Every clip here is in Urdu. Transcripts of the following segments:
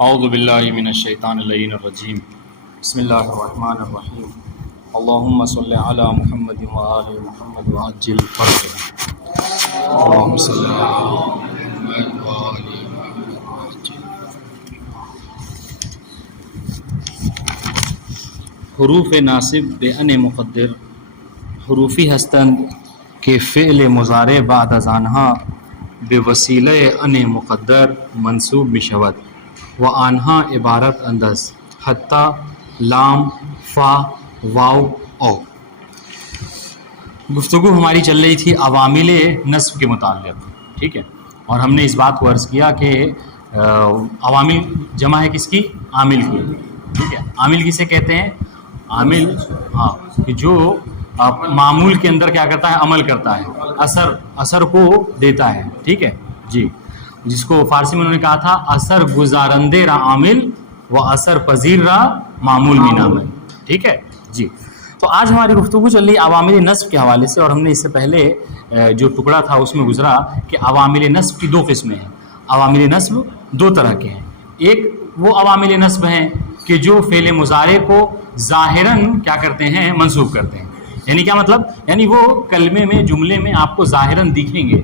اعوذ باللہ من الشیطان اللعین الرجیم بسم اللہ الرحمن الرحیم اللہم صلی علی محمد وآل محمد وعجل فرجہ اللہم صلی علی محمد وآل محمد وعجل۔ حروف ناصب بے ان مقدر حروفی ہستند کہ فعل مضارع بعد از آنها بے وسیلہ ان مقدر منصوب بشود و آنها عبارت اندز حتی لام فا واو او۔ گفتگو ہماری چل رہی تھی عوامل نصب کے متعلق، ٹھیک ہے، اور ہم نے اس بات کو عرض کیا کہ عوامل جمع ہے کس کی؟ عامل کی، ٹھیک ہے۔ عامل کسے کہتے ہیں؟ عامل کہ جو معمول کے اندر کیا کرتا ہے؟ عمل کرتا ہے، اثر کو دیتا ہے، ٹھیک ہے جی، جس کو فارسی میں انہوں نے کہا تھا اثر گزارندے را عامل و اثر پذیر را معمول میں نامل، ٹھیک ہے جی۔ تو آج ہماری گفتگو چل رہی عوامل نصب کے حوالے سے، اور ہم نے اس سے پہلے جو ٹکڑا تھا اس میں گزرا کہ عوامل نصب کی دو قسمیں ہیں۔ عوامل نصب دو طرح کے ہیں، ایک وہ عوامل نصب ہیں کہ جو فعل مضارع کو ظاہراً کیا کرتے ہیں؟ منصوب کرتے ہیں۔ یعنی کیا مطلب؟ یعنی وہ کلمے میں جملے میں آپ کو ظاہراً دکھیں گے،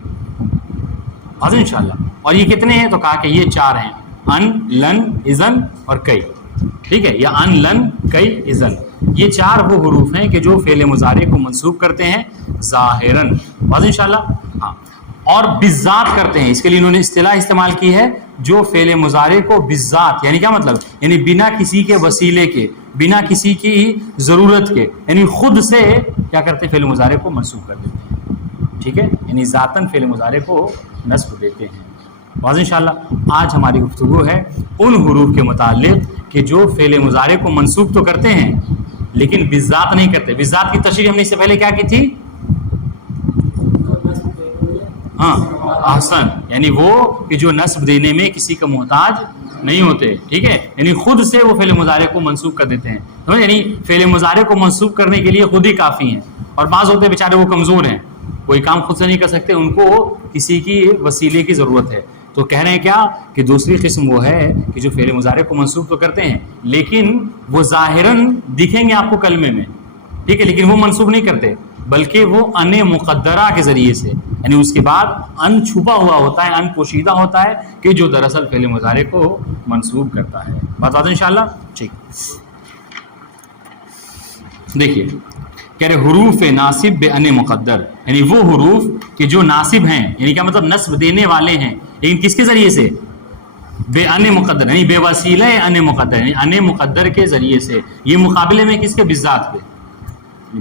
واضح انشاءاللہ۔ اور یہ کتنے ہیں؟ تو کہا کہ یہ چار ہیں، ان، لن، اذن اور کئی، ٹھیک ہے، یا ان، لن، کئی، اذن، یہ چار وہ حروف ہیں کہ جو فعل مضارع کو منصوب کرتے ہیں ظاہراً، واضح انشاءاللہ۔ ہاں، اور بالذات کرتے ہیں، اس کے لیے انہوں نے اصطلاح استعمال کی ہے، جو فعل مضارع کو بالذات، یعنی کیا مطلب؟ یعنی بنا کسی کے وسیلے کے، بنا کسی کی ضرورت کے، یعنی خود سے کیا کرتے ہیں؟ فعل مضارع کو منصوب کر دیتے ہیں، ٹھیک ہے، یعنی ذاتاً فعل مضارع کو نصب دیتے ہیں، واضح انشاءاللہ۔ آج ہماری گفتگو ہے ان حروف کے متعلق کہ جو فعل مضارع کو منصوب تو کرتے ہیں لیکن بالذات نہیں کرتے۔ بالذات کی تشریح ہم نے اس سے پہلے کیا کی تھی؟ ہاں، احسن، یعنی وہ کہ جو نصب دینے میں کسی کا محتاج نہیں ہوتے، ٹھیک ہے، یعنی خود سے وہ فعل مضارع کو منصوب کر دیتے ہیں، یعنی فعل مضارع کو منصوب کرنے کے لیے خود ہی کافی ہیں، اور بعض ہوتے بیچارے وہ کمزور ہیں، کوئی کام خود سے نہیں کر سکتے، ان کو کسی کی وسیلے کی ضرورت ہے۔ تو کہہ رہے ہیں کیا کہ دوسری قسم وہ ہے کہ جو فعل مضارع کو منصوب تو کرتے ہیں لیکن وہ ظاہراً دکھیں گے آپ کو کلمے میں، ٹھیک ہے، لیکن وہ منصوب نہیں کرتے، بلکہ وہ ان مقدرہ کے ذریعے سے، یعنی اس کے بعد ان چھپا ہوا ہوتا ہے، ان پوشیدہ ہوتا ہے کہ جو دراصل فعل مضارع کو منصوب کرتا ہے۔ بات بات انشاءاللہ ٹھیک۔ دیکھیے کہہ رہے حروف ناصب بے ان مقدر، یعنی وہ حروف کہ جو ناصب ہیں، یعنی کیا مطلب؟ نصب دینے والے ہیں، لیکن کس کے ذریعے سے؟ بے ان مقدر، یعنی بے وسیلہ ان مقدر، یعنی ان مقدر کے ذریعے سے۔ یہ مقابلے میں کس کے؟ بالذات کے۔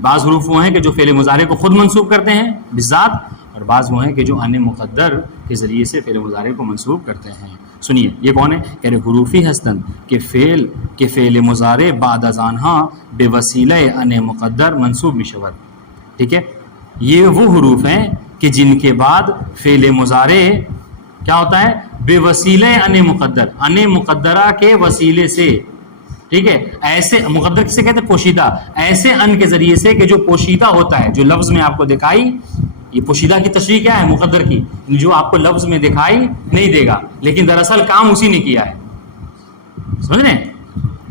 بعض حروف وہ ہیں کہ جو فعل مضارع کو خود منصوب کرتے ہیں بالذات، اور بعض وہ ہیں کہ جو ان مقدر کے ذریعے سے فعل مضارع کو منصوب کرتے ہیں۔ سنیے یہ کون ہے؟ کہہ رہے حروفی ہستند کہ فعل مضارع بعد از آنہا بے وسیلہ ان مقدر منصوب مشود، ٹھیک ہے، یہ وہ حروف ہیں کہ جن کے بعد فعل مضارع کیا ہوتا ہے؟ بے وسیلہ ان مقدر، ان مقدرہ کے وسیلے سے، ٹھیک ہے، ایسے مقدر کسے کہتے ہیں؟ پوشیدہ، ایسے ان کے ذریعے سے کہ جو پوشیدہ ہوتا ہے، جو لفظ میں آپ کو دکھائی، یہ پوشیدہ کی تشریح کیا ہے؟ مقدر کی، جو آپ کو لفظ میں دکھائی نہیں دے گا لیکن دراصل کام اسی نے کیا ہے، سمجھ رہے ہیں؟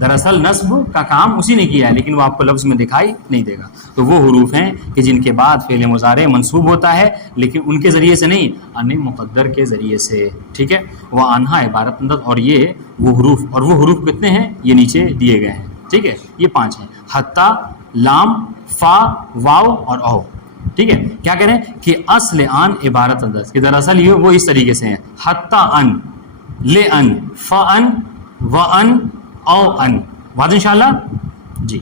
دراصل نصب کا کام اسی نے کیا ہے لیکن وہ آپ کو لفظ میں دکھائی نہیں دے گا۔ تو وہ حروف ہیں کہ جن کے بعد فعل مضارع منصوب ہوتا ہے لیکن ان کے ذریعے سے نہیں، ان مقدر کے ذریعے سے، ٹھیک ہے، وہ آنہا عبارت اندر، اور یہ وہ حروف، اور وہ حروف کتنے ہیں؟ یہ نیچے دیے گئے ہیں، ٹھیک ہے، یہ 5 ہیں، حتی، لام، فا، واو اور او، ٹھیک ہے۔ کیا کہہ رہے ہیں کہ اصل ان عبارت اندر، کہ دراصل یہ وہ اس طریقے سے ہیں، حتی ان، لے ان، فا ان، و ان، او ان، واضح انشاءاللہ جی۔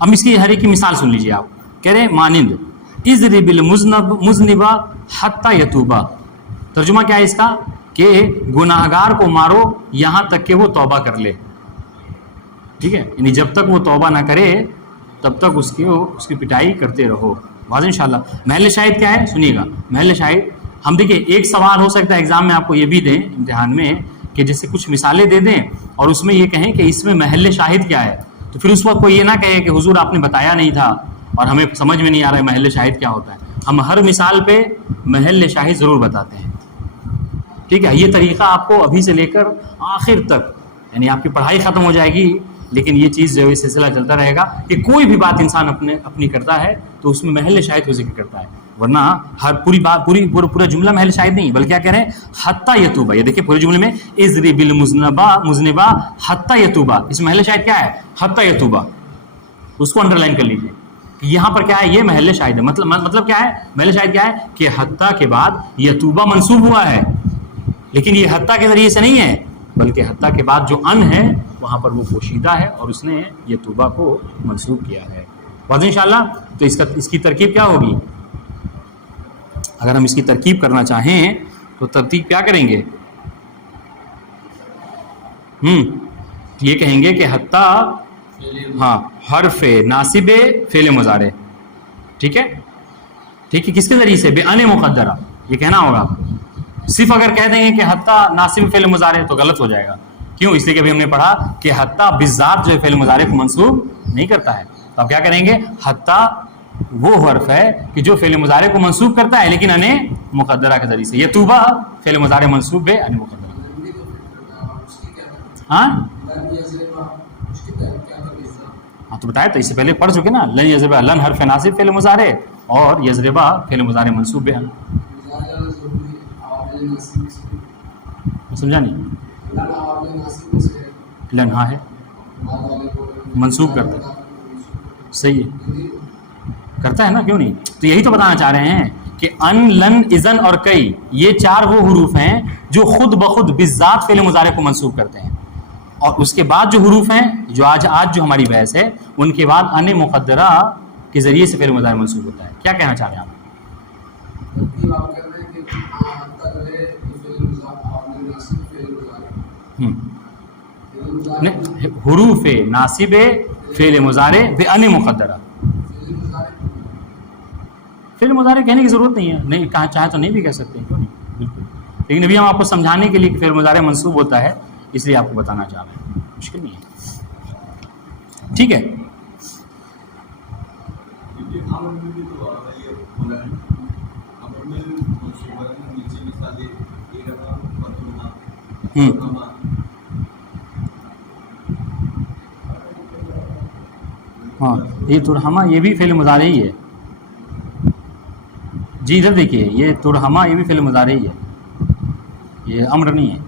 اب اس کی ہر ایک کی مثال سن لیجیے آپ، کہہ رہے ہیں مانند اضرب المذنبہ حتی یتوبہ، ترجمہ کیا ہے اس کا؟ کہ گناہگار کو مارو یہاں تک کہ وہ توبہ کر لے، ٹھیک ہے، یعنی جب تک وہ توبہ نہ کرے تب تک اس کی پٹائی کرتے رہو، واضح انشاءاللہ۔ محل شاہد کیا ہے؟ سنیے گا، محل شاہد ہم دیکھیں ایک سوال ہو سکتا ہے ایگزام میں آپ کو یہ بھی دیں امتحان میں کہ جیسے کچھ مثالیں دے دیں اور اس میں یہ کہیں کہ اس میں محل شاہد کیا ہے، تو پھر اس وقت کوئی یہ نہ کہے کہ حضور آپ نے بتایا نہیں تھا اور ہمیں سمجھ میں نہیں آ رہا ہے محل شاہد کیا ہوتا ہے۔ ہم ہر مثال پہ محل شاہد ضرور بتاتے ہیں، ٹھیک ہے، یہ طریقہ آپ کو ابھی سے لے کر آخر تک یعنی آپ کی پڑھائی ختم ہو جائے گی لیکن یہ چیز جو ہے سلسلہ چلتا رہے گا کہ کوئی بھی بات انسان اپنی کرتا ہے تو اس میں محل شاہد کو ذکر کرتا ہے، ورنہ ہر پوری بات پورا جملہ محل شاہد نہیں، بلکہ کیا کہہ رہے ہیں حتی یتوبہ. یہ دیکھیں پورے جملے میں اضرب المذنبہ حتی یتوبہ، اس محل شاہد کیا ہے؟ حتی یتوبہ. اس کو انڈر لائن کر لیجیے. یہاں پر کیا ہے؟ یہ محل شاہد ہے. مطلب کیا ہے؟ محل شاہد کیا ہے کہ حتی کے بعد یتوبہ منصوب ہوا ہے، لیکن یہ حتی کے ذریعے سے نہیں ہے بلکہ حتی کے بعد جو ان ہے وہاں پر وہ پوشیدہ ہے اور اس نے یتوبہ کو منصوب کیا ہے. واضح انشاءاللہ. تو اس کی ترکیب کیا ہوگی؟ اگر ہم اس کی ترکیب کرنا چاہیں تو ترتیب کیا کریں گے؟ یہ کہیں گے کہ حتی حرف ناصب فعل مضارع. ٹھیک ہے کس کے ذریعے سے؟ بے ان مقدرہ. یہ کہنا ہوگا. صرف اگر کہہ دیں گے کہ حتی ناصب فعل مضارع تو غلط ہو جائے گا. کیوں؟ اس لیے کہ ابھی ہم نے پڑھا کہ حتی بالذات جو ہے فعل مضارع کو منصوب نہیں کرتا ہے. تو اب کیا کریں گے؟ حتی وہ حرف ہے کہ جو فعل مضارع کو منصوب کرتا ہے لیکن ان مقدرہ کے ذریعے سے. یتوبہ فعل مضارع منصوب بے ان مقدرہ. تو بتایا تو اس سے پہلے پڑھ چکے نا. لن یضربہ، لن حرف ناصب فعل مضارع اور یضربہ فعل مضارع منصوب بے ان. سمجھا نہیں؟ لن ہاں ہے منصوب کرتا ہے. صحیح ہے کرتا ہے نا، کیوں نہیں؟ تو یہی تو بتانا چاہ رہے ہیں کہ ان، لن، اذن اور کئی یہ چار وہ حروف ہیں جو خود بخود بالذات فعل مضارع کو منصوب کرتے ہیں. اور اس کے بعد جو حروف ہیں جو آج جو ہماری بحث ہے ان کے بعد ان مقدرہ کے ذریعے سے فعل مضارع منصوب ہوتا ہے. کیا کہنا چاہ رہے ہیں آپ؟ حروف ناصب فعل مضارع بے ان مقدرہ. فعل مضارع کہنے کی ضرورت نہیں ہے، نہیں کہاں چاہے تو نہیں بھی کہہ سکتے، کیوں نہیں؟ بالکل. لیکن ابھی ہم آپ کو سمجھانے کے لیے کہ فعل مضارع منصوب ہوتا ہے اس لیے آپ کو بتانا چاہ رہے ہیں. مشکل نہیں ہے. ٹھیک ہے. ہاں یہ ترہمہ یہ بھی فعل مضارع ہی ہے. جی ادھر دیکھیے یہ ترہمہ یہ بھی فعل مضارع ہی ہے، یہ امر نہیں ہے.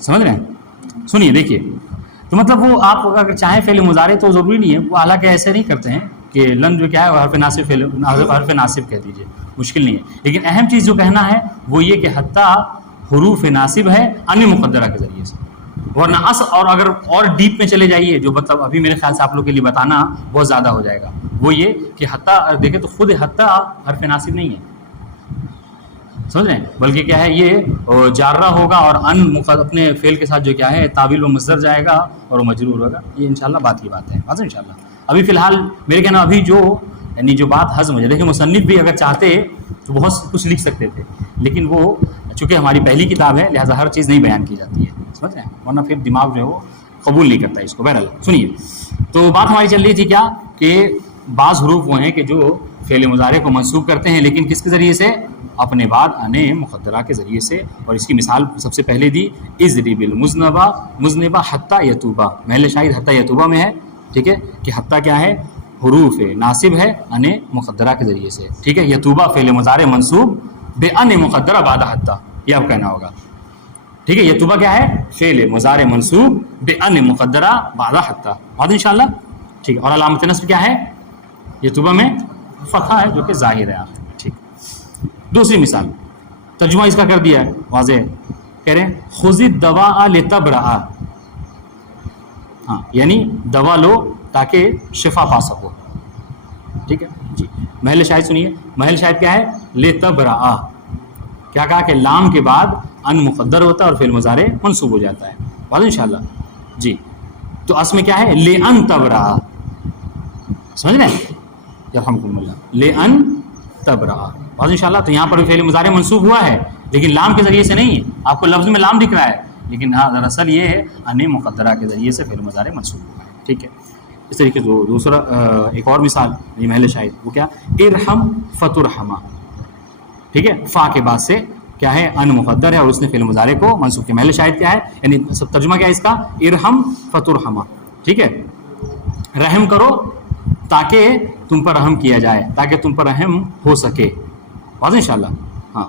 سمجھ رہے ہیں؟ سنیے دیکھیے. تو مطلب وہ آپ اگر چاہیں فعل مضارع تو ضروری نہیں ہے، وہ حالانکہ ایسے نہیں کرتے ہیں کہ لن جو کیا ہے حرف ناصب حرف ناصب کہہ دیجیے، مشکل نہیں ہے. لیکن اہم چیز جو کہنا ہے وہ یہ کہ حتی حروف ناصب ہے ان مقدرہ کے ذریعے سے. ورنہ اور اگر اور ڈیپ میں چلے جائیے جو مطلب ابھی میرے خیال سے آپ لوگ کے لیے بتانا بہت زیادہ ہو جائے گا، وہ یہ کہ حتی دیکھیں تو خود حتی حرف ناصب نہیں ہے، سمجھ رہے ہیں؟ بلکہ کیا ہے یہ جارہ ہوگا اور ان اپنے فعل کے ساتھ جو کیا ہے تعویل و مصدر جائے گا اور وہ مجرور ہوگا. یہ انشاءاللہ بات کی بات ہے. واضح انشاءاللہ. ابھی فی الحال میرے کہنا ابھی یعنی جو بات ہضم ہو جائے. دیکھیں مصنف بھی اگر چاہتے تو بہت کچھ لکھ سکتے تھے لیکن وہ چونکہ ہماری پہلی کتاب ہے لہٰذا ہر چیز نہیں بیان کی جاتی ہے، سمجھ رہے ہیں؟ ورنہ پھر دماغ جو ہے وہ قبول نہیں کرتا اس کو. بہرحال سنیے تو بات ہماری چل رہی تھی کیا کہ بعض حروف وہ ہیں کہ جو فعل مضارع کو منصوب کرتے ہیں لیکن کس کے ذریعے سے؟ اپنے بعد ان مقدرہ کے ذریعے سے. اور اس کی مثال سب سے پہلے دی اضرب المذنبہ حتی یتوبہ. محل شاہد حتی یتوبہ میں ہے. ٹھیک ہے کہ حتی کیا ہے؟ حروف ناصب ہے ان مقدرہ کے ذریعے سے. ٹھیک ہے. یتوبہ فعل مضارع منصوب بے ان مقدرہ بعد حتی، یہ آپ کہنا ہوگا. ٹھیک ہے. یتوبہ کیا ہے؟ فعل مضارع منصوب بے ان مقدرہ بعد حتی. بعد انشاءاللہ. ٹھیک ہے. اور علامت نصب کیا ہے؟ یتوبہ میں فتحہ ہے جو کہ ظاہر ہے آخر. ٹھیک. دوسری مثال ترجمہ اس کا کر دیا ہے واضح. کہہ رہے ہیں خذ الدواء لتبرأ. ہاں یعنی دوا لو تاکہ شفا پا سکو. ٹھیک ہے جی. محل شاہد سنیے. محل شاہد کیا ہے؟ لتبرأ. کیا کہا کہ لام کے بعد ان مقدر ہوتا ہے اور فعل مضارع منصوب ہو جاتا ہے. واضح انشاءاللہ. جی تو اصل میں کیا ہے؟ لأن تبرأ. سمجھ رہے ہیں؟ یرحمکم اللہ. لأن تبرأ. واضح انشاءاللہ. تو یہاں پر فعل مضارع منصوب ہوا ہے لیکن لام کے ذریعے سے نہیں ہے. آپ کو لفظ میں لام دکھ رہا ہے لیکن دراصل یہ ہے ان مقدرہ کے ذریعے سے فعل مضارع منصوب ہوا ہے. ٹھیک ہے. اس طریقے سے دوسرا ایک اور مثال محل شاہد وہ کیا؟ ارحم فترحمہ. ٹھیک ہے. فا کے بعد سے کیا ہے ان مقدر ہے اور اس نے فعل مضارع کو منصوب کیا. محل شاہد کیا ہے, یعنی سب ترجمہ کیا ہے اس کا, ارحم فترحما, ٹھیک ہے, رحم کرو تاکہ تم پر رحم کیا جائے, تاکہ تم پر رحم ہو سکے, واضح انشاءاللہ, ہاں,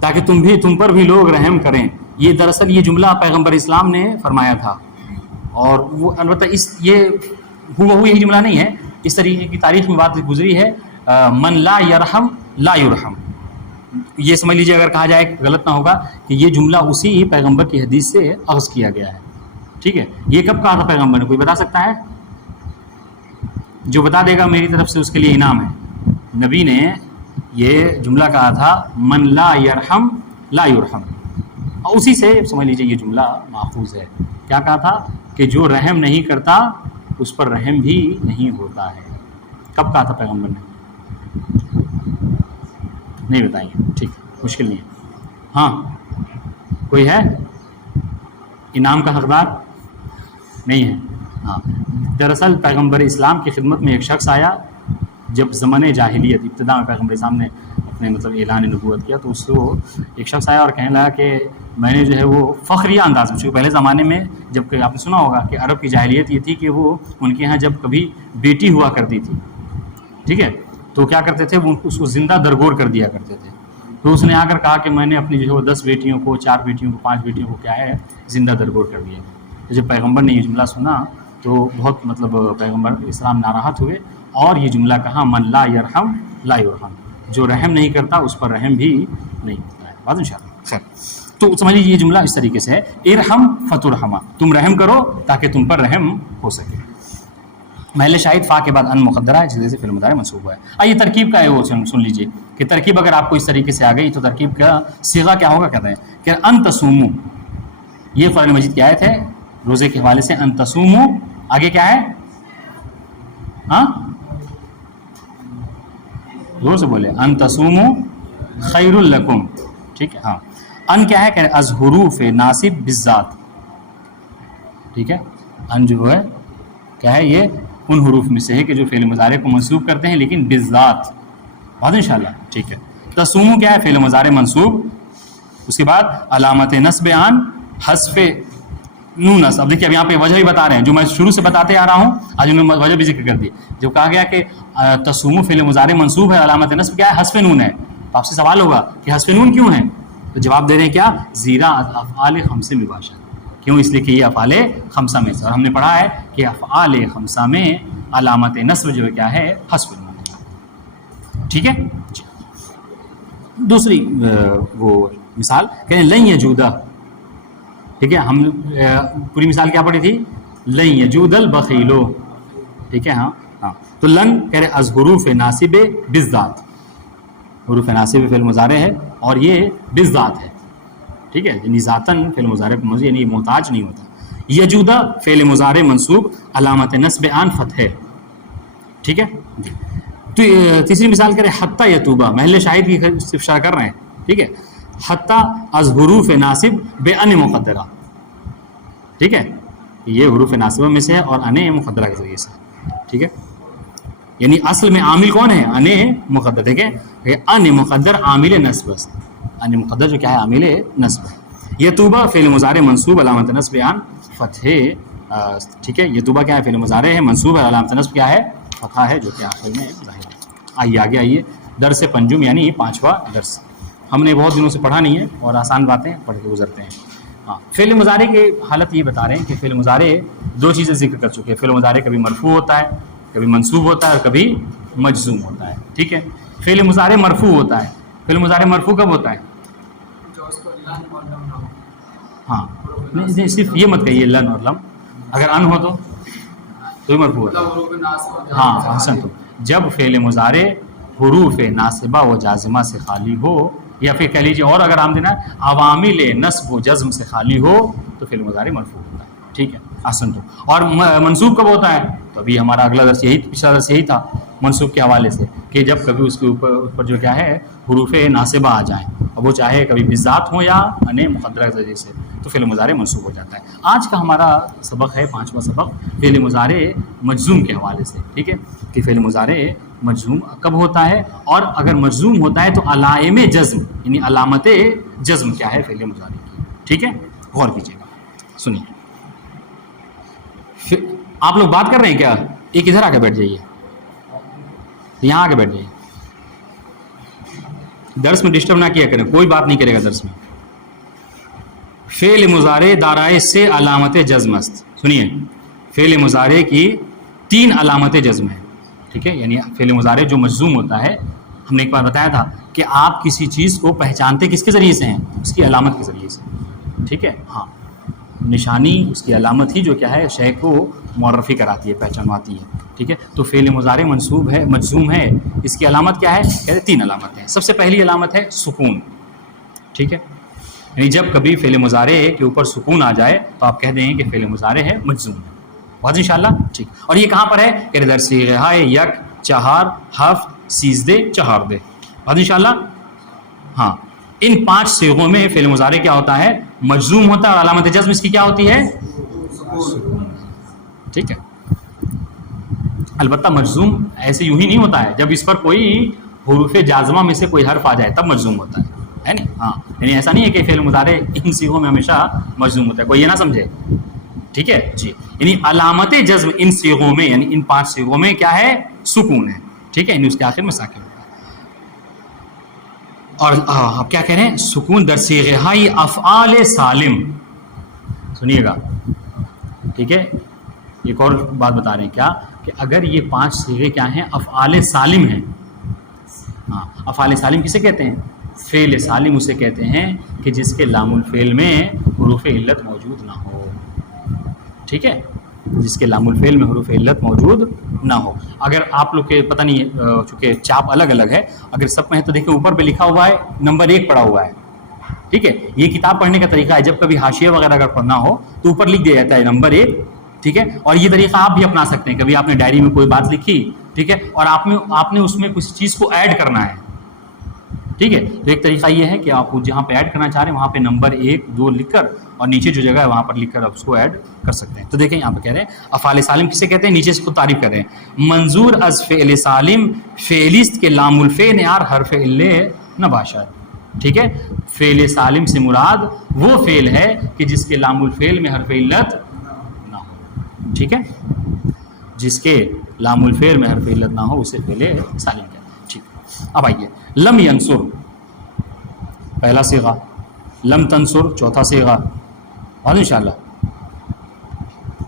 تاکہ تم پر بھی لوگ رحم کریں. یہ دراصل یہ جملہ پیغمبر اسلام نے فرمایا تھا, اور وہ البتہ یہ یہی جملہ نہیں ہے, اس طریقے کی تاریخ میں بات گزری ہے, من لا یرحم لا یرحم, یہ سمجھ لیجیے اگر کہا جائے غلط نہ ہوگا کہ یہ جملہ اسی پیغمبر کی حدیث سے اخذ کیا گیا ہے, ٹھیک ہے. یہ کب کہا تھا پیغمبر نے, کوئی بتا سکتا ہے؟ جو بتا دے گا میری طرف سے اس کے لیے انعام ہے. نبی نے یہ جملہ کہا تھا من لا یرحم لا یرحم, اور اسی سے سمجھ لیجیے یہ جملہ ماخوذ ہے. کیا کہا تھا کہ جو رحم نہیں کرتا اس پر رحم بھی نہیں ہوتا ہے. کب کہا تھا پیغمبر نے؟ نہیں بتائیں گے, ٹھیک, مشکل نہیں ہے. ہاں کوئی ہے انعام کا حقدار؟ نہیں ہے. ہاں, دراصل پیغمبر اسلام کی خدمت میں ایک شخص آیا جب زمانے جاہلیت, ابتدا میں پیغمبر اسلام نے اپنے اعلان نبوت کیا, تو اس کو ایک شخص آیا اور کہنے لگا کہ میں نے جو ہے وہ فخریہ انداز میں, چونکہ پہلے زمانے میں جب کہ آپ نے سنا ہوگا کہ عرب کی جاہلیت یہ تھی کہ وہ ان کے یہاں جب کبھی بیٹی ہوا کرتی تھی, ٹھیک ہے, تو کیا کرتے تھے, وہ اس کو زندہ درگور کر دیا کرتے تھے. تو اس نے آ کر کہا کہ میں نے اپنی جو ہے وہ 10 بیٹیوں کو, 4 بیٹیوں کو, 5 بیٹیوں کو کیا ہے زندہ درگور کر دیا. تو جب پیغمبر نے یہ جملہ سنا تو بہت پیغمبر اسلام ناراحت ہوئے اور یہ جملہ کہا من لا یرحم لا یرحم, جو رحم نہیں کرتا اس پر رحم بھی نہیں ہوتا ہے. بات انشاءاللہ خیر. تو سمجھ لیجیے یہ جملہ اس طریقے سے ہے, ارحم فترحما, تم رحم کرو تاکہ تم پر رحم ہو سکے. محل شاہد فا کے بعد ان مقدرہ ہے جس سے فعل مضارع منصوب ہوا ہے. آئیے ترکیب کا ہے وہ سن لیجیے کہ ترکیب اگر آپ کو اس طریقے سے آ گئی تو ترکیب کا صیغہ کیا ہوگا. کہتے ہیں کہ ان تصومو, یہ قرآن مجید کی آیت ہے روزے کے حوالے سے, ان تصومو, آگے کیا ہے, ہاں زور سے بولے, ان تصومو خیر لکم, ٹھیک ہے. ہاں, ان کیا ہے کہ از حروف ناصب بالذات, ٹھیک ہے, ان جو ہے کیا ہے یہ ان حروف میں سے ہے کہ جو فعل مضارع کو منصوب کرتے ہیں لیکن بالذات, بات انشاءاللہ, ٹھیک ہے. تصومو کیا ہے, فعل مضارع منصوب, اس کے بعد علامت نصب ان حذف نون. اب دیکھیے اب یہاں پہ وجہ بھی بتا رہے ہیں جو میں شروع سے بتاتے آ رہا ہوں, آج انہوں نے وجہ بھی ذکر کر دی. جب کہا گیا کہ تصومو فعل مضارع منصوب ہے, علامت نصب کیا ہے, حذف نون ہے, تو آپ سے سوال ہوگا کہ حذف نون کیوں ہے, تو جواب دے رہے ہیں کیا, زیرا افعال خمسہ مباشر, کیوں, اس لیے کہ یہ افعال خمسہ میں سے, اور ہم نے پڑھا ہے کہ افعال خمسہ میں علامت نصب جو ہے کیا ہے, حذف نون, ٹھیک ہے. دوسری وہ مثال کہیں لن یجودہ, ٹھیک ہے, ہم پوری مثال کیا پڑھی تھی, لن یجود البخیلو, ٹھیک ہے. ہاں ہاں, تو لن کہہ رہے از حروف ناصب بالذات, حروف ناصب فعل مضارع ہے اور یہ بالذات ہے, ٹھیک ہے, یعنی ذاتاً فعل مضارع کو منصوب, یعنی محتاج نہیں ہوتا. یجودہ فعل مضارع منصوب, علامت نصب ان فتح ہے, ٹھیک ہے. تو تیسری مثال کریں حتی یتوبہ, محل شاہد کی اشارہ کر رہے ہیں, ٹھیک ہے, حتی از حروف ناصب بے ان مقدرہ, ٹھیک ہے, یہ حروف ناصبہ میں سے ہے اور ان مقدرہ کے ذریعے سے, ٹھیک ہے. یعنی اصل میں عامل کون ہے, ان مقدر, دیکھیں ان مقدر عامل نصب, ان مقدر جو کیا ہے عامل نصب ہے. یتوبہ فعل مضارع منصوب, علامت نصب ان فتح, ٹھیک ہے. یتوبہ کیا ہے, فعل مضارع ہے منصوب ہے, علامت نصب کیا ہے, فتح ہے, جو کہ آخر میں ظاہر ہے. آئیے آگے آئیے, درس پنجم یعنی 5واں درس, ہم نے بہت دنوں سے پڑھا نہیں ہے اور آسان باتیں پڑھ کے گزرتے ہیں. ہاں, فعل مضارع کی حالت یہ بتا رہے ہیں کہ فعل مضارع 2 چیزیں ذکر کر چکے ہیں. فعل مضارع کبھی مرفوع ہوتا ہے, کبھی منصوب ہوتا ہے, اور کبھی مجزوم ہوتا ہے, ٹھیک ہے. فعل مضارع مرفوع ہوتا ہے, فعل مضارع مرفوع کب ہوتا ہے, ہاں نہیں صرف یہ مت کہیے لن اور لم, اگر ان ہو تو بھی مرفوع ہوتا ہے. ہاں حسن, تو جب فعل مضارع حروف ناصبہ و جازمہ سے خالی ہو, یا پھر کہہ لیجیے اور اگر ہم دینا عوامل نصب و جزم سے خالی ہو, تو فعل مضارع مرفوع ہوتا ہے, ٹھیک ٹھیک ہے احسن تو. اور منصوب کب ہوتا ہے؟ تو ابھی ہمارا اگلا درس یہی پچھلا درس یہی تھا منصوب کے حوالے سے کہ جب کبھی اس کے اوپر جو کیا ہے حروف ناصبہ آ جائیں، اب وہ چاہے کبھی بالذات ہوں یا ان مقدرہ کے ذریعے سے، تو فعل مضارع منصوب ہو جاتا ہے. آج کا ہمارا سبق ہے 5واں سبق فعل مضارع مجزوم کے حوالے سے. ٹھیک ہے کہ فعل مضارع مجزوم کب ہوتا ہے، اور اگر مجزوم ہوتا ہے تو علائم جزم یعنی علامت جزم کیا ہے فعل مضارع کی. ٹھیک ہے غور کیجیے گا. سنیے آپ لوگ بات کر رہے ہیں کیا؟ ایک ادھر آ کے بیٹھ جائیے، یہاں آ کے بیٹھ جائیے. درس میں ڈسٹرب نہ کیا کریں، کوئی بات نہیں کرے گا درس میں. فعل مضارع دارائے سے علامت جزم است. سنیے فعل مضارع کی 3 علامت جزم ہیں. ٹھیک ہے یعنی فعل مضارع جو مجزوم ہوتا ہے، ہم نے ایک بار بتایا تھا کہ آپ کسی چیز کو پہچانتے کس کے ذریعے سے ہیں؟ اس کی علامت کے ذریعے سے. ٹھیک ہے ہاں نشانی اس کی علامت ہی جو کیا ہے شے کو معرفی کراتی ہے، پہچانواتی ہے. ٹھیک ہے تو فعل مضارع منصوب ہے مجزوم ہے، اس کی علامت کیا ہے؟ کہتے ہیں 3 علامت ہیں. سب سے پہلی علامت ہے سکون. ٹھیک ہے یعنی جب کبھی فعل مضارع کے اوپر سکون آ جائے تو آپ کہہ دیں کہ فعل مضارع ہے مجزوم ہے. واضح انشاءاللہ. ٹھیک اور یہ کہاں پر ہے؟ کہ در صیغہ یک چہار ہفت سیزدے چہاردے. واضح انشاءاللہ. ہاں ان 5 صیغوں میں فعل مضارع کیا ہوتا ہے؟ مجزوم ہوتا ہے، اور علامت جزم اس کی کیا ہوتی ہے؟ سکون. ٹھیک ہے البتہ مجزوم ایسے یوں ہی نہیں ہوتا ہے، جب اس پر کوئی حروف جازمہ میں سے کوئی حرف آ جائے تب مجزوم ہوتا ہے نا. ہاں یعنی ایسا نہیں ہے کہ فعل مضارع ان صیغوں میں ہمیشہ مجزوم ہوتا ہے، کوئی یہ نہ سمجھے. ٹھیک ہے جی یعنی علامت جزم ان صیغوں میں یعنی ان 5 صیغوں میں کیا ہے؟ سکون ہے. ٹھیک ہے یعنی اس کے آخر میں ساکن ہوتا ہے. اور آپ کیا کہہ رہے ہیں؟ سکون در صیغہ افعال سالم. سنیے گا ٹھیک ہے ایک اور بات بتا رہے ہیں کیا کہ اگر یہ 5 صیغے کیا ہیں؟ افعال سالم ہیں. ہاں افعال سالم کسے کہتے ہیں؟ فعل سالم اسے کہتے ہیں کہ جس کے لام الفعل میں حروف علت موجود نہ ہو. ٹھیک ہے جس کے لام الفعل میں حروف علت موجود نہ ہو. اگر آپ لوگ کے پتہ نہیں چونکہ چاپ الگ الگ ہے، اگر سب میں ہے تو دیکھیں اوپر پہ لکھا ہوا ہے نمبر 1 پڑا ہوا ہے. ٹھیک ہے یہ کتاب پڑھنے کا طریقہ ہے، جب کبھی حاشیہ وغیرہ اگر پڑھنا ہو تو اوپر لکھ دیا جاتا ہے نمبر 1. ٹھیک ہے اور یہ طریقہ آپ بھی اپنا سکتے ہیں. کبھی آپ نے ڈائری میں کوئی بات لکھی ٹھیک ہے اور آپ نے اس میں کسی چیز کو ایڈ کرنا ہے. ٹھیک ہے تو ایک طریقہ یہ ہے کہ آپ جہاں پہ ایڈ کرنا چاہ رہے ہیں وہاں پہ نمبر 1 2 لکھ کر اور نیچے جو جگہ ہے وہاں پر لکھ کر آپ اس کو ایڈ کر سکتے ہیں. تو دیکھیں یہاں پہ کہہ رہے ہیں افعال سالم کسے کہتے ہیں؟ نیچے سے خود تعریف کر رہے ہیں. منظور از فعل سالم فعلیست کے لام الفعل نیار حرف علت نباشد. ٹھیک ہے فعل سالم سے مراد وہ فعل ہے کہ جس کے لام الفعل میں حرف علت نہ ہو. ٹھیک ہے جس کے لام الفعل میں حرف علت نہ ہو اسے فعل سالم کہتے ہیں. ٹھیک اب آئیے لم ینصر پہلا صیغہ، لم تنصر چوتھا صیغہ. اور انشاءاللہ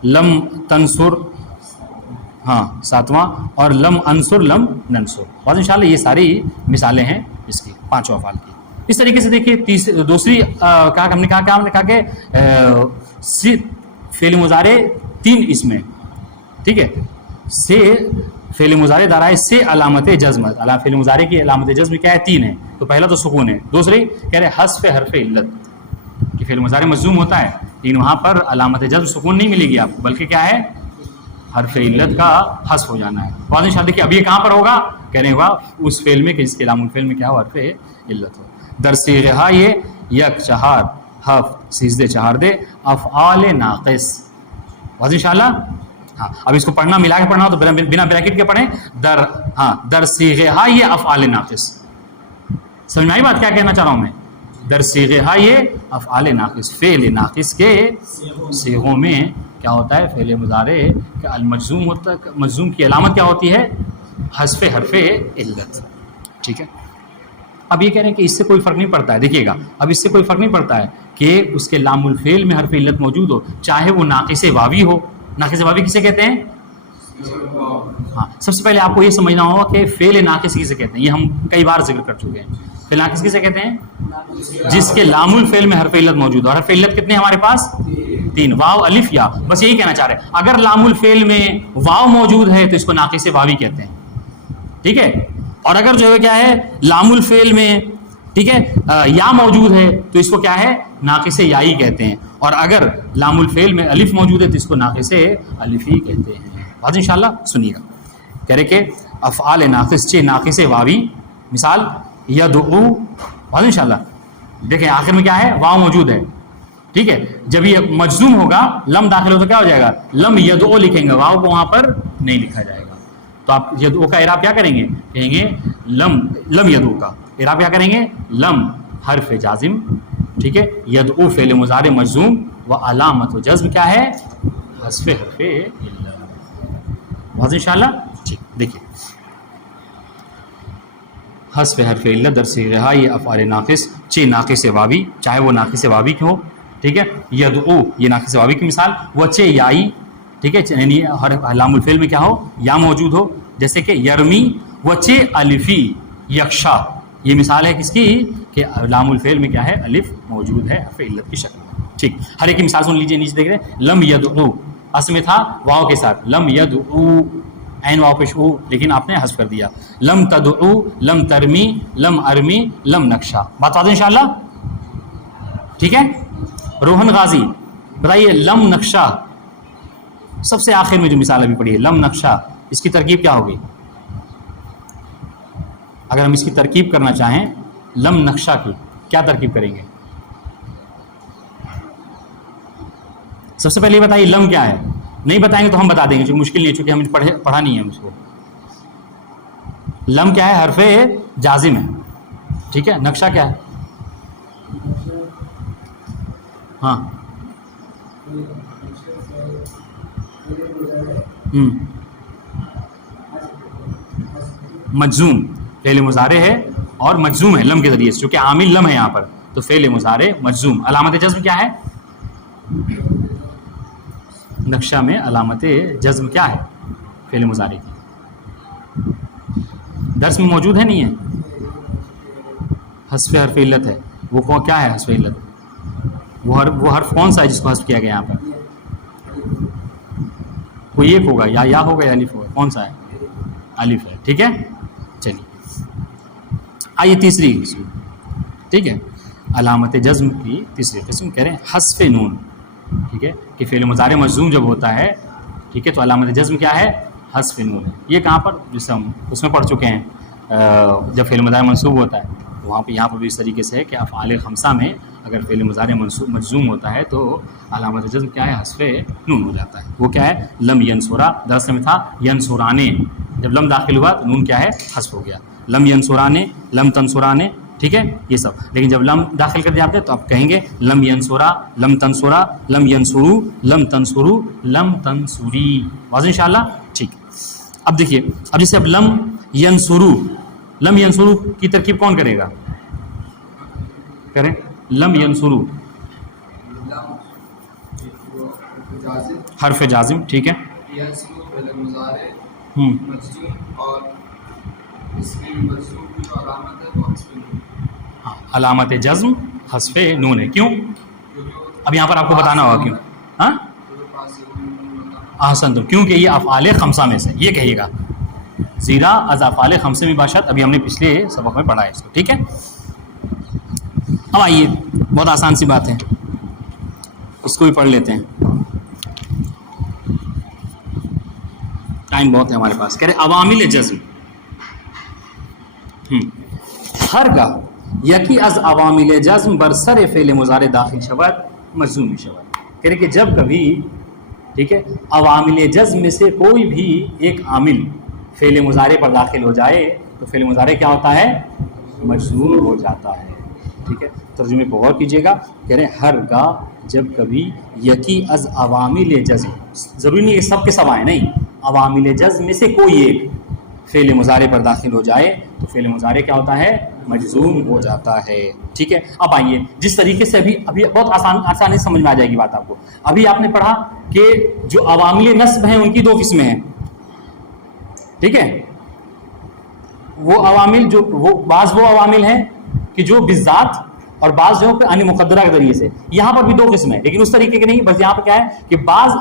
لم تنصر ہاں 7واں، اور لم انصر لم ننصر. اور انشاءاللہ یہ ساری مثالیں ہیں اس کی 5 افعال کی. اس طریقے سے دیکھیے دوسری ہم نے کہا کہ فعل مضارع 3 اس میں. ٹھیک ہے سے فعل مضارع دارائے سے علامت جزم. فعل مضارع کی علامت جزم کیا ہے؟ 3 ہے. تو پہلا تو سکون ہے، دوسری کہہ رہے حذف حرف علت کہ فعل مضارع مجزوم ہوتا ہے لیکن وہاں پر علامت جزم سکون نہیں ملے گی آپ کو، بلکہ کیا ہے؟ حرف علت کا حذف ہو جانا ہے. واضح انشاءاللہ دیکھیے اب یہ کہاں پر ہوگا؟ کہہ رہے ہوگا اس فعل میں کہ جس کے لام الفعل میں کیا ہو؟ حرف علت ہو. در صیغہ یہ یک چہار ہفت سیزدے چہاردے افعال ناقص. واضح انشاءاللہ. ہاں اب اس کو پڑھنا ملا کے پڑھنا ہو تو بنا بریکٹ کے پڑھیں در صیغہ یہ افعال ناقص. سمجھ میں آئی بات کیا کہنا چاہ رہا ہوں میں؟ در صیغہ یہ افعال ناقص فعل ناقص کے صیغوں میں کیا ہوتا ہے؟ فعل مضارع کا المجزوم ہوتا ہے. مجزوم کی علامت کیا ہوتی ہے؟ حذف حرف علت. ٹھیک ہے اب یہ کہہ رہے ہیں کہ اس سے کوئی فرق نہیں پڑتا ہے. دیکھیے گا اب اس سے کوئی فرق نہیں پڑتا ہے کہ اس کے لام الفعل میں حرف علت موجود ہو، چاہے وہ ناقص واوی ہو. ناقص واوی کسے کہتے ہیں؟ ہاں سب سے پہلے آپ کو یہ سمجھنا ہوگا کہ فعل ناقص کسے کہتے ہیں. یہ ہم کئی بار ذکر کر چکے ہیں. فعل ناقص کسے کہتے ہیں؟ جس کے لام الفعل میں حرف علت موجود ہو. حرف علت کتنے ہمارے پاس؟ 3 واو الف یا. بس یہی کہنا چاہ رہے ہیں اگر لام الفعل میں واو موجود ہے تو اس کو ناقص واوی کہتے ہیں. ٹھیک ہے اور اگر جو ہے کیا ہے لام الفعل میں ٹھیک ہے. یا موجود ہے تو اس کو کیا ہے ناقص یائی کہتے ہیں, اور اگر لام الفعل میں الف موجود ہے تو اس کو ناقص الفی کہتے ہیں. بات انشاءاللہ سنیے گا. کہہ رہے کہ افعال ناقص چھ ناقص واوی, مثال یدعو. بات انشاءاللہ دیکھیں آخر میں کیا ہے واو موجود ہے, ٹھیک ہے. جب یہ مجزوم ہوگا لم داخل ہو تو کیا ہو جائے گا لم یدعو لکھیں گے, واو کو وہاں پر نہیں لکھا جائے گا. تو آپ یدعو کا اعراب کیا کریں گے, کہیں گے لم یدعو کا اعراب کیا کریں گے لم حرف جازم, ٹھیک ہے. یدعو فعل مضارع مجزوم و علامت و جزم کیا ہے حذف حرف علت. واضح انشاءاللہ. ٹھیک دیکھیے حذف حرف علت در صیغہ یہ افعال ناقص چھ ناقص واوی, چاہے وہ ناقص واوی کی ہو, ٹھیک ہے. یدعو یہ ناقص واوی کی مثال, و چھ یائی, ٹھیک ہے, یعنی ہر لام الفعل میں کیا ہو یا موجود ہو, جیسے کہ یرمی و چھ الفی یکشا. یہ مثال ہے کس کی کہ لام الفعل میں کیا ہے الف موجود ہے حرف علت کی شکل میں. ٹھیک, ہر ایک کی مثال سن لیجیے. نیچے دیکھ رہے ہیں لم یدعو اصل میں تھا واو کے ساتھ لم یدعو عین واو پیش او, لیکن آپ نے حذف کر دیا. لم تدعو لم ترمی لم ارمی لم نقشہ. بات واضح انشاءاللہ. ٹھیک ہے. روہن غازی بتائیے لم نقشہ سب سے آخر میں جو مثال ابھی پڑھی ہے لم نقشہ, اس کی ترکیب کیا ہوگی؟ اگر ہم اس کی ترکیب کرنا چاہیں لم نقشہ کی کیا ترکیب کریں گے؟ سب سے پہلے یہ بتائیے لم کیا ہے. نہیں بتائیں گے تو ہم بتا دیں گے, چونکہ مشکل نہیں ہے, چونکہ ہم پڑھا نہیں ہے ہم اس کو. لم کیا ہے حرف جازم ہے, ٹھیک ہے. نقشہ کیا ہے؟ ہاں مجزوم فعل مضارع ہے اور مجزوم ہے لم کے ذریعے سے, چونکہ عامل لم ہے یہاں پر, تو فعل مضارع مجزوم. علامت جزم کیا ہے؟ نقشہ میں علامت جزم کیا ہے فعل مضارع کی؟ درس میں موجود ہے نہیں ہے؟ حذف حرف علت ہے. وہ کیا ہے حذف علت؟ وہ حرف کون سا ہے جس کو حذف کیا گیا یہاں پر؟ کوئی ایک ہوگا, یا ہوگا یا الف ہوگا, کون سا ہے؟ الف ہے. ٹھیک ہے. چلیے آئیے تیسری قسم, ٹھیک ہے, علامت جزم کی تیسری قسم کہہ رہے ہیں حذف نون. ٹھیک ہے, کہ فعل مضارع مجزوم جب ہوتا ہے, ٹھیک ہے, تو علامت جزم کیا ہے حذف نون ہے. یہ کہاں پر جیسے ہم اس میں پڑھ چکے ہیں, جب فعل مضارع منصوب ہوتا ہے وہاں پہ, یہاں پر بھی اس طریقے سے ہے کہ افعال خمسہ میں اگر فعل مضارع مجزوم ہوتا ہے تو علامت جزم کیا ہے حذف نون ہو جاتا ہے. وہ کیا ہے لم ینصرا, درس میں تھا ینصرانے, جب لم داخل ہوا تو نون کیا ہے حذف ہو گیا. لم ینصرانے لم تنصرانے, ٹھیک ہے, یہ سب. لیکن جب لم داخل کر جاتے ہیں تو آپ کہیں گے لم ینصرا لم تنصرا لم ینصرو لم تنصرو لم تنصری. واضح انشاءاللہ. ٹھیک. اب دیکھیے, اب جیسے اب لم ینصرو کی ترکیب کون کرے گا؟ کریں لم ینصرو حرف جازم, ٹھیک ہے. ہاں علامت جزم حذف نون ہے. کیوں؟ اب یہاں پر آپ کو بتانا ہوگا کیوں. ہاں احسن, تو کیونکہ یہ افعال خمسہ میں سے, یہ کہیے گا زیرا از افعال خمسہ میں باشد. ابھی ہم نے پچھلے سبق میں پڑھا ہے اس کو, ٹھیک ہے. اب آئیے بہت آسان سی بات ہے, اس کو بھی پڑھ لیتے ہیں, ٹائم بہت ہے ہمارے پاس. کہہ رہے عوامل جزم ہرگاہ یکی از عوامل جزم بر سر فعل مضارع داخل شود مجزوم شود. کہہ رہے کہ جب کبھی, ٹھیک ہے, عوامل جزم میں سے کوئی بھی ایک عامل فعل مضارع پر داخل ہو جائے تو فعل مضارع کیا ہوتا ہے مجزوم ہو جاتا ہے. ٹھیک ہے, ترجمے کو غور کیجیے گا. کہہ رہے ہرگاہ جب کبھی یکی از عوامل جزم, ضروری نہیں کہ سب کے سب آئیں, نہیں, عوامل جزم میں سے کوئی ایک فعل مضارع پر داخل ہو جائے تو فعل مضارع کیا ہوتا ہے مجزوم ہو جاتا ہے. ٹھیک ہے. اب آئیے جس طریقے سے ابھی بہت آسانی سمجھ میں آ جائے گی بات آپ کو. ابھی آپ نے پڑھا کہ جو عوامل نصب ہیں ان کی دو قسمیں ہیں, ٹھیک ہے. وہ عوامل جو بعض وہ عوامل ہیں کہ جو بالذات, اور بعض جو ان مقدرہ کے ذریعے سے. یہاں پر بھی دو قسمیں, لیکن اس طریقے کے نہیں, بس یہاں پر کیا ہے کہ بعض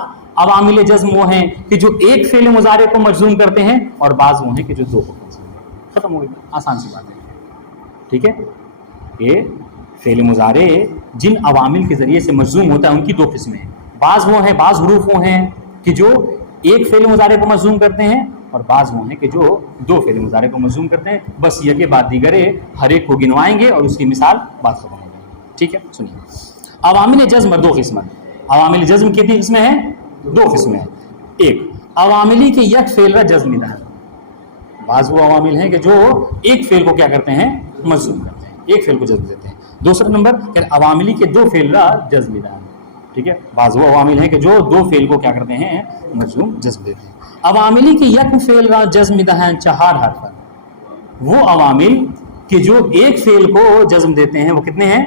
عوامل جزم وہ ہیں کہ جو ایک فعل مضارع کو مجزوم کرتے ہیں, اور بعض وہ ہیں کہ جو دو کو مجزوم کرتے ہیں. ختم ہو گئی, آسان سی بات ہے. ٹھیک ہے. کہ فعل مضارع جن عوامل کے ذریعے سے مجزوم ہوتا ہے ان کی دو قسمیں ہیں. بعض وہ ہیں، بعض حروف وہ ہیں کہ جو ایک فعل مضارع کو مجزوم کرتے ہیں، اور بعض وہ ہیں کہ جو دو فعل مضارع کو مجزوم کرتے ہیں. بس یہ کہ بعد دیگرے ہر ایک کو گنوائیں گے اور اس کی مثال بات ختم ہو جائے گی. ٹھیک ہے، سنیے. عوامل جزم دو قسمیں. عوامل جزم کتنی قسمیں ہیں؟ دو قسمیں ہیں. ایک عواملی کے یک فعل را جزم دہن. بعض وہ عوامل ہیں کہ جو ایک فعل کو کیا کرتے ہیں؟ مجزوم کرتے ہیں، ایک فعل کو جزم دیتے ہیں. دوسرا نمبر کہ عواملی کے دو فعل را جزم دہن. ٹھیک ہے، بعض وہ عوامل ہیں کہ جو دو فعل کو کیا کرتے ہیں؟ مجزوم جزم دیتے ہیں. عواملی کی یک فعل را جزم دہن چہار حرف. وہ عوامل کہ جو ایک فعل کو جزم دیتے ہیں وہ کتنے ہیں؟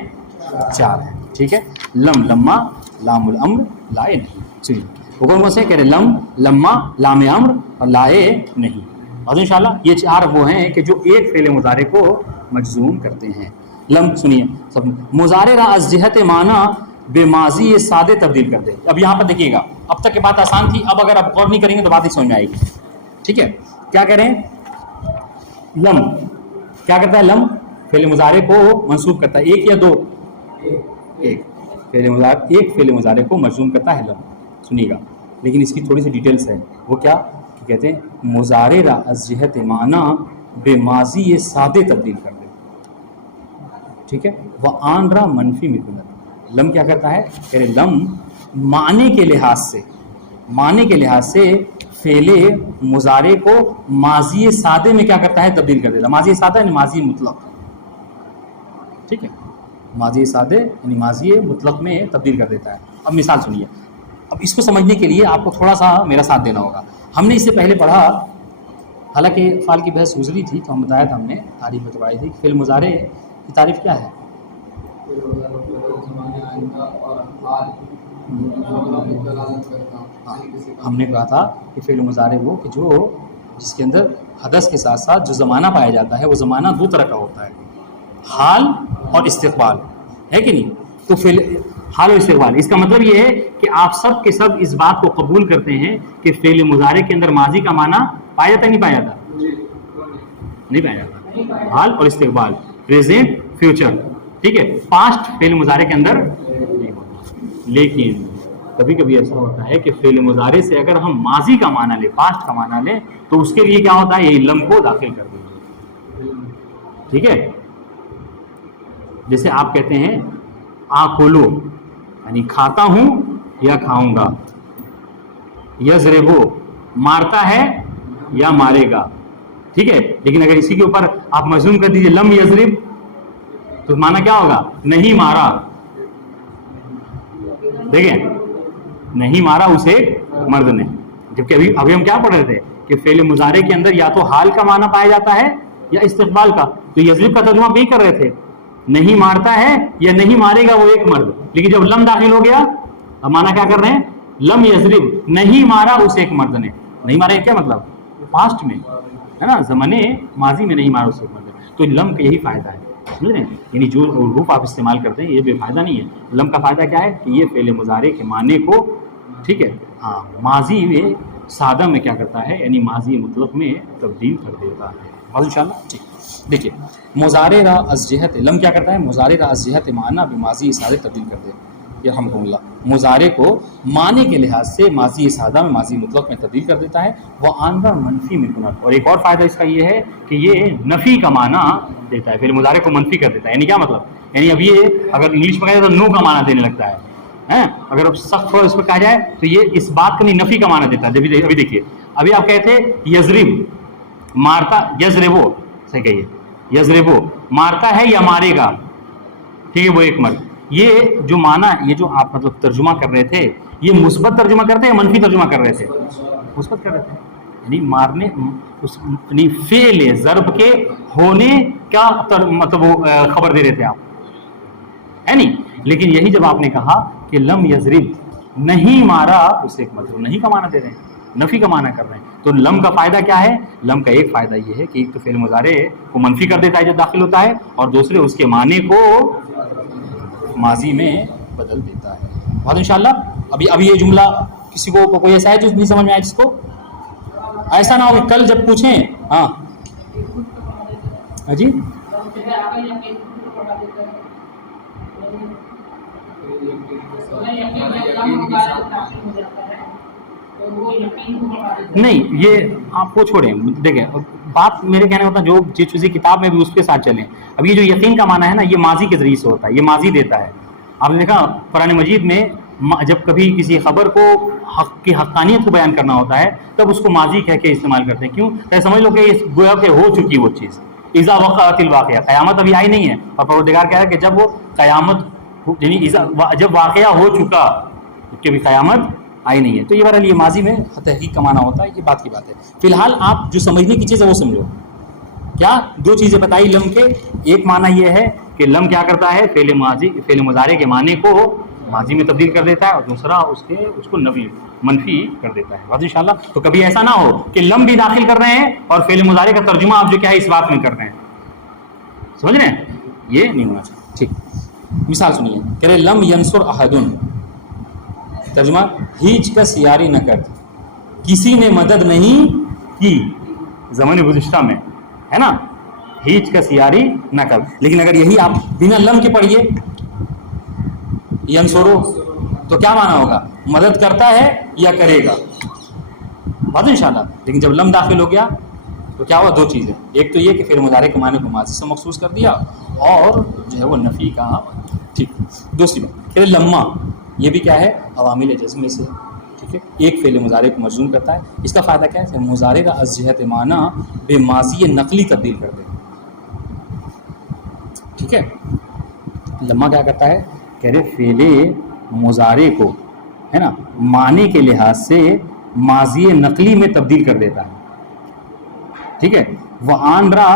چار ہیں. ٹھیک ہے، لم لما لام الامر لائے نہیں. چلیے وہ کون سے کہہ رہے؟ لم لما لام امر اور لائے نہیں. اور انشاءاللہ یہ چار وہ ہیں کہ جو ایک فعل مضارع کو مجزوم کرتے ہیں. لم سنیے سب. مضارع را از جہت معنی بے ماضی سادے تبدیل کر دے. اب یہاں پر دیکھیے گا، اب تک کی بات آسان تھی، اب اگر آپ غور نہیں کریں گے تو بات ہی سمجھ میں آئے گی. ٹھیک ہے، کیا کہہ رہے ہیں؟ لم کیا کرتا ہے؟ لم فعل مضارع کو منصوب کرتا ہے. ایک یا دو؟ ایک فعل مضارع کو مجزوم کرتا ہے لم. سنیے گا، لیکن اس کی تھوڑی سی ڈیٹیلز ہے. وہ کیا کہ کہتے ہیں؟ مضارع را از جہت معنی بے ماضی سادے تبدیل کر دے. ٹھیک ہے، وہ آن را منفی مکنت. لم کیا کرتا ہے؟ کہہ رہے لم معنی کے لحاظ سے فعل مضارع کو ماضی سادے میں کیا کرتا ہے؟ تبدیل کر دیتا. ماضی سادہ یعنی ماضی مطلق. ٹھیک ہے، ماضی سادے یعنی ماضی مطلق میں تبدیل کر دیتا ہے. اب مثال سنیے. اب اس کو سمجھنے کے لیے آپ کو تھوڑا سا میرا ساتھ دینا ہوگا. ہم نے اس سے پہلے پڑھا، حالانکہ فعل کی بحث گزری تھی تو ہم بتایا تھا، ہم نے تعریف میں بتائی تھی کہ فعل مضارع کی تعریف کیا ہے؟ ہم نے کہا تھا کہ فعل مضارع وہ کہ جو جس کے اندر حدث کے ساتھ ساتھ جو زمانہ پایا جاتا ہے وہ زمانہ دو طرح کا ہوتا ہے، حال اور استقبال. ہے کہ نہیں؟ تو فعل حال اور استقبال، اس کا مطلب یہ ہے کہ آپ سب کے سب اس بات کو قبول کرتے ہیں کہ فعل مضارع کے اندر ماضی کا معنی پایا جاتا ہے نہیں پایا جاتا؟ نہیں پایا جاتا. حال اور استقبال، پریزنٹ فیوچر. ٹھیک ہے، پاسٹ فعل مضارع کے اندر نہیں ہوتا. لیکن کبھی کبھی ایسا ہوتا ہے کہ فعل مضارع سے اگر ہم ماضی کا معنی لیں، پاسٹ کا معنی لیں، تو اس کے لیے کیا ہوتا ہے؟ یہی لم کو داخل کر دیجیے. ٹھیک ہے، جیسے آپ کہتے ہیں آکولو یعنی کھاتا ہوں یا کھاؤں گا. یضربو مارتا ہے یا مارے گا. ٹھیک ہے، لیکن اگر اسی کے اوپر آپ مجزوم کر دیجیے لم یضرب تو معنی کیا ہوگا؟ نہیں مارا. دیکھیں، نہیں مارا اسے مرد نے. جبکہ ابھی ہم کیا پڑھ رہے تھے کہ فعل مضارع کے اندر یا تو حال کا معنی پایا جاتا ہے یا استقبال کا. تو یضرب کا ترجمہ بھی کر رہے تھے، نہیں مارتا ہے یا نہیں مارے گا وہ ایک مرد. لیکن جب لم داخل ہو گیا اب معنی کیا کر رہے ہیں؟ لم یضرب نہیں مارا اسے ایک مرد نے. نہیں مارا کیا مطلب؟ پاسٹ میں ہے نا، زمانے ماضی میں نہیں مارا اسے ایک مرد. تو لم کا یہی فائدہ ہے، سمجھ رہے ہیں؟ یعنی جو حروف آپ استعمال کرتے ہیں یہ بے فائدہ نہیں ہے. لم کا فائدہ کیا ہے کہ یہ فعل مضارع کے معنی کو، ٹھیک ہے، ہاں ماضی میں سادہ میں کیا کرتا ہے؟ یعنی ماضی مطلق میں تبدیل کر دیتا ہے. اور انشاءاللہ ٹھیک دیکھیے، مضارع را از جہت لم کیا کرتا ہے؟ مضارع را از جہت معنی بے ماضی سادہ تبدیل کر دے. یرحمکم اللہ. مضارع کو معنی کے لحاظ سے ماضی سادہ میں ماضی مطلق میں تبدیل کر دیتا ہے. وہ آندہ منفی میں کنت. اور ایک اور فائدہ اس کا یہ ہے کہ یہ نفی کا معنی دیتا ہے، پھر مضارع کو منفی کر دیتا ہے. یعنی کیا مطلب؟ یعنی اب یہ اگر انگلش میں کہا جائے تو نو کا معنی دینے لگتا ہے. اگر سخت اس پہ کہا جائے تو یہ اس بات کا نہیں نفی کا معنی دیتا ہے. ابھی دیکھیے، ابھی آپ کہتے یضرب مارتا، یضربو صحیح کہیے، یضربو مارتا ہے یا مارے گا. ٹھیک ہے، وہ ایک مرد. یہ جو معنی، یہ جو آپ مطلب ترجمہ کر رہے تھے، یہ مثبت ترجمہ کرتے ہیں یا منفی ترجمہ کر رہے تھے؟ مثبت کر رہے تھے. یعنی مارنے یعنی فعل ضرب کے ہونے کا مطلب وہ خبر دے رہے تھے آپ، ہے نہیں. لیکن یہی جب آپ نے کہا کہ لم یضرب نہیں مارا اسے ایک مطلب نہیں کا معنی دے رہے ہیں، نفی کا معنی کر رہے ہیں. تو لم کا فائدہ کیا ہے؟ لم کا ایک فائدہ یہ ہے کہ ایک تو فعل مضارع کو منفی کر دیتا ہے جب داخل ہوتا ہے، اور دوسرے اس کے معنی کو ماضی میں بدل دیتا ہے. بہت انشاءاللہ. ابھی یہ جملہ کسی کو کوئی ایسا ہے جو نہیں سمجھ میں آئے جس کو؟ ایسا نہ ہو کہ کل جب پوچھیں. ہاں جی نہیں یہ آپ کو چھوڑیں، دیکھیں بات میرے کہنے ہوتا ہے جو جس چیزیں کتاب میں بھی اس کے ساتھ چلیں. اب یہ جو یقین کا معنی ہے نا یہ ماضی کے ذریعے سے ہوتا ہے، یہ ماضی دیتا ہے. آپ نے دیکھا قرآن مجید میں جب کبھی کسی خبر کو حق کی حقانیت کو بیان کرنا ہوتا ہے تب اس کو ماضی کہہ کے استعمال کرتے ہیں. کیوں کہ سمجھ لو کہ گویا کہ ہو چکی وہ چیز. اذا وقعت الواقعہ، قیامت ابھی آئی نہیں ہے، اور پروردگار کہہ رہا ہے کہ جب وہ قیامت یعنی جب واقعہ ہو چکا کہ بھی قیامت آئی نہیں ہے. تو یہ بہرحال یہ ماضی میں تحقیق کا معنی ہوتا ہے، یہ بات کی بات ہے. فی الحال آپ جو سمجھنے کی چیز ہے وہ سمجھو. کیا دو چیزیں بتائی لم کے، ایک معنی یہ ہے کہ لم کیا کرتا ہے فعل مضارع کے معنی کو ماضی میں تبدیل کر دیتا ہے، اور دوسرا اس کو نفی منفی کر دیتا ہے. واضح انشاءاللہ. تو کبھی ایسا نہ ہو کہ لم بھی داخل کر رہے ہیں اور فعل مضارع کا ترجمہ آپ جو کیا ہے اس بات میں کر رہے ہیں. سمجھ رہے ہیں؟ یہ نہیں ہونا چاہیے. ٹھیک، مثال سنیے. کہہ رہے لم ینصر احدن، ترجمہ ہیچ کس یاری نہ کر، کسی نے مدد نہیں کی زمانے گزشتہ میں، ہے نا. ہیچ کس یاری نہ کر. لیکن اگر یہی آپ بنا لم کے پڑھیے ینصرو تو کیا معنی ہوگا؟ مدد کرتا ہے یا کرے گا. بات انشاءاللہ. لیکن جب لم داخل ہو گیا تو کیا ہوا؟ دو چیزیں. ایک تو یہ کہ پھر مضارع کے معنی کو ماضی سے مخصوص کر دیا اور جو ہے وہ نفی کا. ٹھیک. دوسری بات کہ لما یہ بھی کیا ہے؟ عوامل جزم میں سے. ٹھیک ہے. ایک فعل مضارع کو مجزوم کرتا ہے. اس کا فائدہ کیا ہے کہ مضارع کا از جہت معنی بے ماضی نقلی تبدیل کر دے. ٹھیک ہے. لما کیا کرتا ہے؟ کہہ رہے فعل مضارع کو ہے نا معنی کے لحاظ سے ماضی نقلی میں تبدیل کر دیتا ہے. ٹھیک ہے. وہ آن را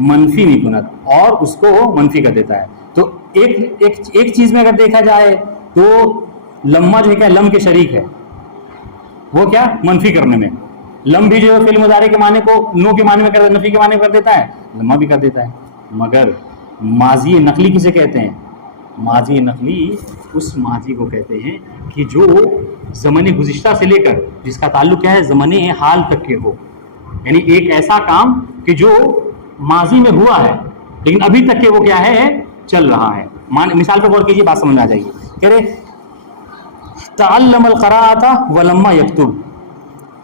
منفی نکنت، اور اس کو منفی کر دیتا ہے. تو ایک چیز میں اگر دیکھا جائے تو لما جو ہے کیا لم کے شریک ہے. وہ کیا؟ منفی کرنے میں. لم بھی جو ہے فعل مضارع کے معنی کو نو کے معنی میں کر نفی کے معنی میں کر دیتا ہے، لما بھی کر دیتا ہے. مگر ماضی نقلی کسے کہتے ہیں؟ ماضی نقلی اس ماضی کو کہتے ہیں کہ جو زمن گزشتہ سے لے کر جس کا تعلق کیا ہے زمن حال تک کے ہو. یعنی ایک ایسا کام کہ جو ماضی میں ہوا ہے لیکن ابھی تک کہ وہ کیا ہے چل رہا ہے. مثال پر غور کیجیے، بات سمجھ میں آ جائے گی. کہہ رہے تعلم القراءۃ ولما یکتب.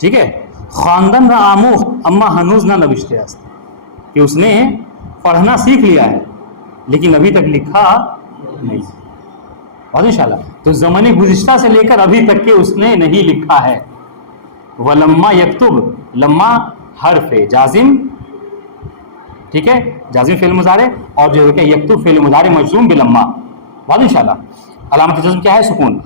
ٹھیک ہے. خواندن را آموخت اما ہنوز نہ نوشتے است، کہ اس نے پڑھنا سیکھ لیا ہے لیکن ابھی تک لکھا نہیں. بہت انشاءاللہ. تو زمانے گزشتہ سے لے کر ابھی تک کہ اس نے نہیں لکھا ہے. ولما یکتب، لما حرف جازم، ٹھیک ہے، جازم فعل مضارع، اور جو ہے کہ یکتب فعل مضارع مجزوم بلما. بہت انشاءاللہ. علامت جزم کیا ہے؟ سکون.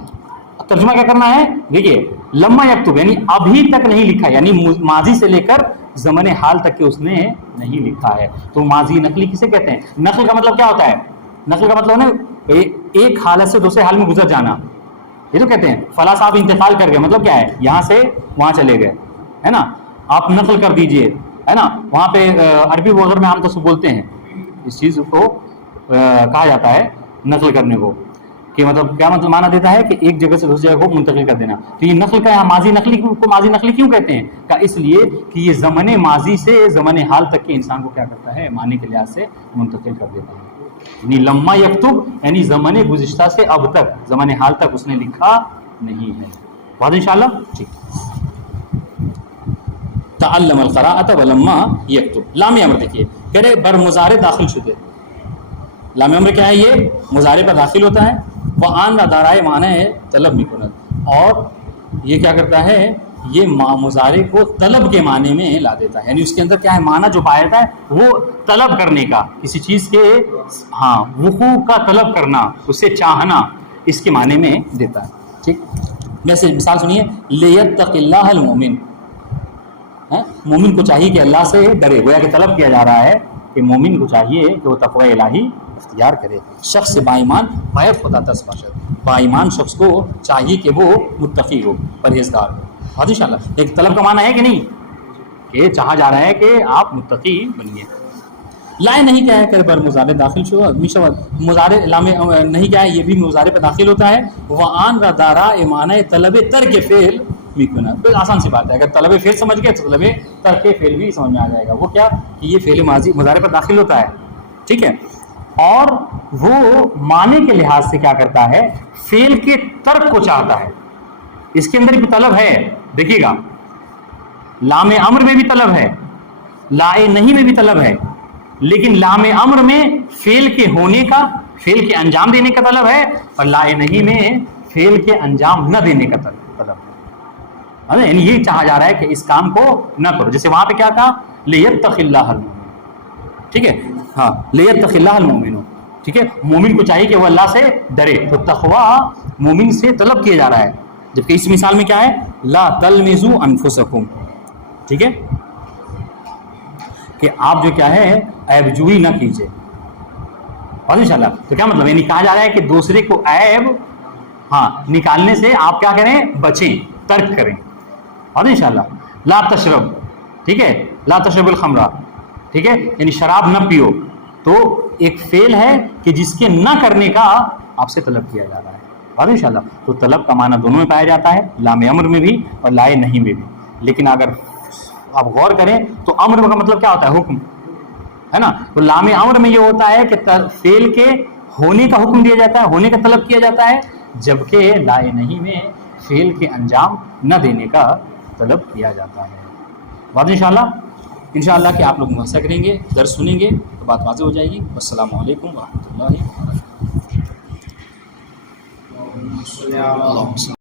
ترجمہ کیا کرنا ہے؟ دیکھیے لما یکتب یعنی ابھی تک نہیں لکھا، یعنی ماضی سے لے کر زمن حال تک کہ اس نے نہیں لکھا ہے. تو ماضی نقلی کسے کہتے ہیں؟ نقل کا مطلب کیا ہوتا ہے؟ نقل کا مطلب ہے ایک حالت سے دوسرے حال میں گزر جانا. یہ تو کہتے ہیں فلاں صاحب انتقال کر گئے، مطلب کیا ہے؟ یہاں سے وہاں چلے گئے، ہے نا. آپ نقل کر دیجئے، ہے نا. وہاں پہ عربی وغیرہ میں عام طور سے بولتے ہیں اس چیز کو کہا جاتا ہے نقل کرنے کو، کہ مطلب کیا مطلب معنی دیتا ہے کہ ایک جگہ سے دوسری جگہ کو منتقل کر دینا. تو یہ نقل کا یہاں ماضی نقلی کو ماضی نقلی کیوں کہتے ہیں؟ کہ اس لیے کہ یہ زمن ماضی سے زمن حال تک کے انسان کو کیا کرتا ہے؟ معنی کے لحاظ سے منتقل کر دیتا ہے. یعنی لما یکتب یعنی زمن گزشتہ سے اب تک زمن حال تک اس نے لکھا نہیں ہے. بات انشاءاللہ. ٹھیک. تعلم القراءۃ ولما یکتب. لام امر دیکھیے کہہ رہے بر مضارع داخل شدے. لام امر کیا ہے؟ یہ مضارع پر داخل ہوتا ہے. وہ آن دارائے معنی ہے طلب میکنت، اور یہ کیا کرتا ہے؟ یہ مضارع کو طلب کے معنی میں لا دیتا ہے. یعنی اس کے اندر کیا ہے؟ معنی جو پایا جاتا ہے وہ طلب کرنے کا، کسی چیز کے وقوع کا طلب کرنا، اسے چاہنا، اس کے معنی میں دیتا ہے. ٹھیک. جیسے مثال سنیے لیتق اللہ المومن. مومن کو چاہیے کہ اللہ سے ڈرے. گویا کہ طلب کیا جا رہا ہے کہ مومن کو چاہیے کہ وہ تقوی الہی اختیار کرے. شخص با ایمان باید خدا تس باشد. با ایمان شخص کو چاہیے کہ وہ متقی ہو، پرہیزگار ہو. بہت انشاءاللہ. ایک طلب کا معنی ہے کہ نہیں؟ کہ چاہا جا رہا ہے کہ آپ متقی بنیے. لائے نہیں کیا ہے کہ بر مضارع داخل شو مضارع لام نہیں کیا ہے؟ یہ بھی مضارع پہ داخل ہوتا ہے. وہ آن را دارا معنی طلب ترک فعل میکنا. تو آسان سی بات ہے، اگر طلب فعل سمجھ گئے تو طلب ترک فعل بھی سمجھ میں آ جائے گا. وہ کیا کہ یہ فعل ماضی مضارع پر داخل ہوتا ہے. ٹھیک ہے. اور وہ معنی کے لحاظ سے کیا کرتا ہے؟ فعل کے ترک کو چاہتا ہے. اس کے اندر بھی طلب ہے. دیکھیے گا لام امر میں بھی طلب ہے, لائے نہیں میں بھی طلب ہے, لیکن لام امر میں فعل کے ہونے کا, فعل کے انجام دینے کا طلب ہے, اور لائے نہیں میں فعل کے انجام نہ دینے کا طلب ہے. یعنی یہ چاہا جا رہا ہے کہ اس کام کو نہ کرو. جیسے وہاں پہ کیا کہا, لیتق اللہ المؤمن, ٹھیک ہے, ہاں لیتق اللہ المؤمن, ٹھیک ہے, مومن کو چاہیے کہ وہ اللہ سے ڈرے. تو تقوی مومن سے طلب کیا جا رہا ہے, جبکہ اس مثال میں کیا ہے, لا تلمزوا انفسکم, ٹھیک ہے, کہ آپ جو کیا ہے عیب جوئی نہ کیجیے. اور انشاءاللہ تو کیا مطلب, یعنی کہا جا رہا ہے کہ دوسرے کو عیب ہاں نکالنے سے آپ کیا کریں, بچیں, ترک کریں. اور انشاءاللہ لا تشرب, ٹھیک ہے, لا تشرب الخمرہ, ٹھیک ہے, یعنی شراب نہ پیو. تو ایک فعل ہے کہ جس کے نہ کرنے کا آپ سے طلب کیا جا رہا ہے. اور انشاءاللہ تو طلب کا معنی دونوں میں پایا جاتا ہے, لام امر میں بھی اور لائے نہیں میں بھی. لیکن اگر آپ غور کریں تو امر کا مطلب کیا ہوتا ہے, حکم, ہے نا. تو لام امر میں یہ ہوتا ہے کہ فعل کے ہونے کا حکم دیا جاتا ہے, ہونے کا طلب کیا جاتا ہے, جبکہ لائے نہیں میں فعل کے انجام نہ دینے کا طلب کیا جاتا ہے. بات انشاءاللہ کہ آپ لوگ ملاحظہ کریں گے, درس سنیں گے تو بات واضح ہو جائے گی. السلام علیکم ورحمۃ اللہ وبرکاتہ.